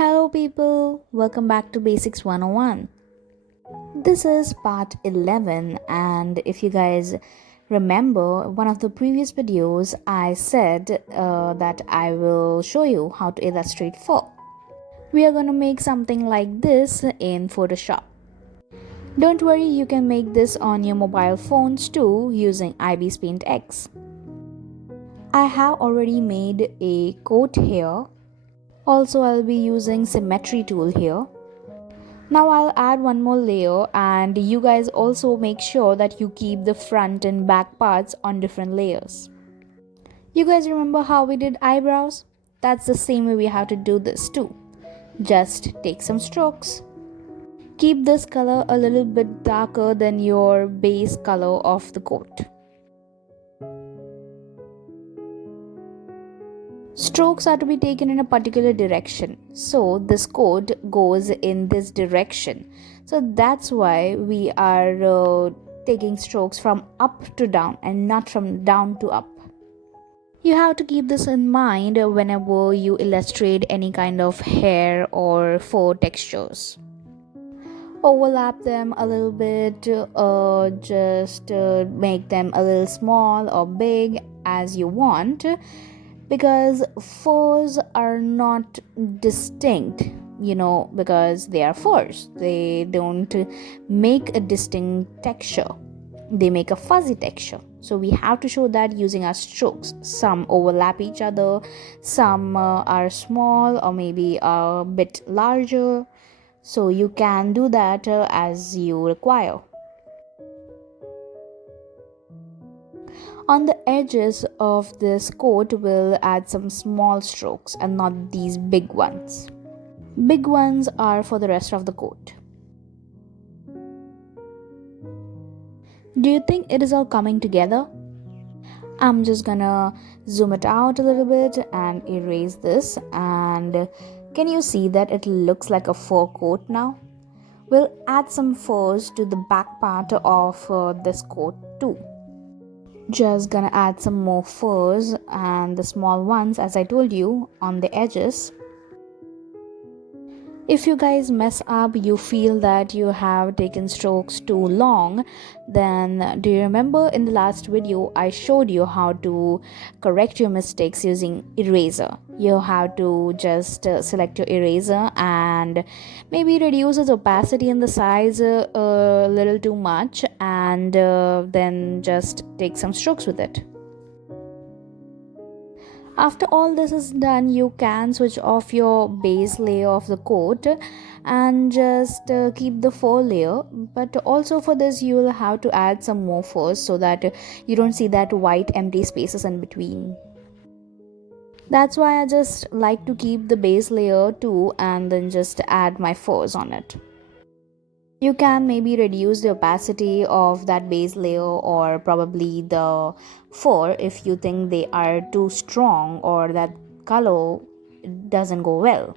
Hello, people, welcome back to Basics 101. This is part 11, and if you guys remember one of the previous videos, I said that I will show you how to illustrate fur. We are going to make something like this in Photoshop. Don't worry, you can make this on your mobile phones too using IB's Paint X. I have already made a coat here. Also, I'll be using symmetry tool here. Now I'll add one more layer, and you guys also make sure that you keep the front and back parts on different layers. You guys remember how we did eyebrows? That's the same way we have to do this too. Just take some strokes. Keep this color a little bit darker than your base color of the coat. Strokes are to be taken in a particular direction. So this coat goes in this direction. So that's why we are taking strokes from up to down and not from down to up. You have to keep this in mind whenever you illustrate any kind of hair or fur textures. Overlap them a little bit, just make them a little small or big as you want, because furs are not distinct, because they are furs. They don't make a distinct texture, they make a fuzzy texture. So we have to show that using our strokes. Some overlap each other, some are small or maybe a bit larger. So you can do that as you require. On the edges of this coat, we'll add some small strokes and not these big ones. Big ones are for the rest of the coat. Do you think it is all coming together? I'm just gonna zoom it out a little bit and erase this, and can you see that it looks like a fur coat now? We'll add some furs to the back part of this coat too. Just gonna add some more furs and the small ones, as I told you, on the edges. If you guys mess up, you feel that you have taken strokes too long, then do you remember in the last video I showed you how to correct your mistakes using eraser? You have to just select your eraser and maybe reduce its opacity and the size a little too much, and then just take some strokes with it. After all this is done, you can switch off your base layer of the coat and just keep the fur layer. But also for this, you will have to add some more furs so that you don't see that white empty spaces in between. That's why I just like to keep the base layer too and then just add my furs on it. You can maybe reduce the opacity of that base layer or probably the fur if you think they are too strong or that color doesn't go well.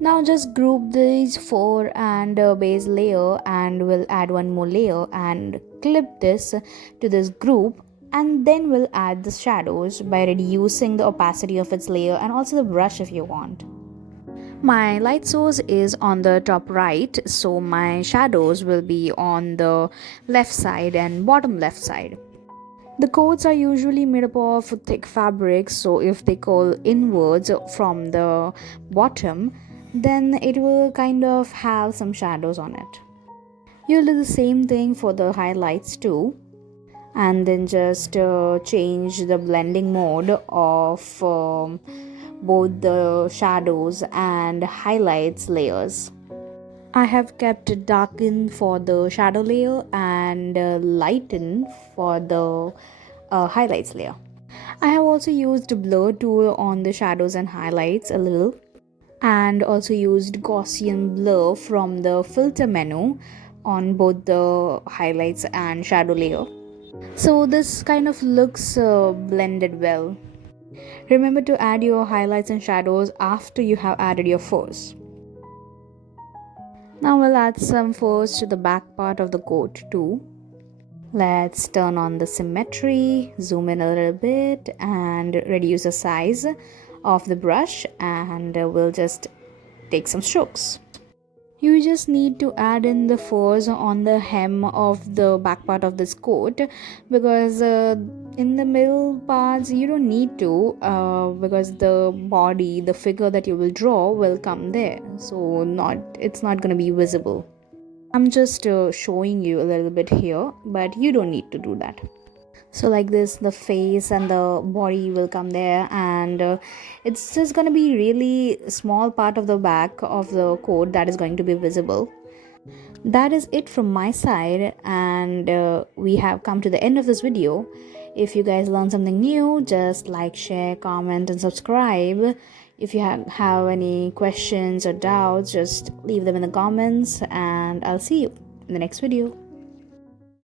Now just group these fur and base layer, and we'll add one more layer and clip this to this group, and then we'll add the shadows by reducing the opacity of its layer and also the brush if you want. My light source is on the top right, so my shadows will be on the left side and bottom left side. The coats are usually made up of thick fabric, so if they curl inwards from the bottom, then it will kind of have some shadows on it. You'll do the same thing for the highlights too, and then just change the blending mode of both the shadows and highlights layers. I have kept darken for the shadow layer and lighten for the highlights layer. I have also used blur tool on the shadows and highlights a little, and also used Gaussian blur from the filter menu on both the highlights and shadow layer. So this kind of looks blended well. Remember to add your highlights and shadows after you have added your furs. Now we'll add some furs to the back part of the coat too. Let's turn on the symmetry, zoom in a little bit and reduce the size of the brush, and we'll just take some strokes. You just need to add in the furs on the hem of the back part of this coat, because in the middle parts you don't need to, because the body, the figure that you will draw will come there, so it's not going to be visible. I'm just showing you a little bit here, but you don't need to do that. So like this, the face and the body will come there, and it's just going to be really small part of the back of the coat that is going to be visible. That is it from my side, and we have come to the end of this video. If you guys learned something new, just like, share, comment and subscribe. If you have any questions or doubts, just leave them in the comments, and I'll see you in the next video.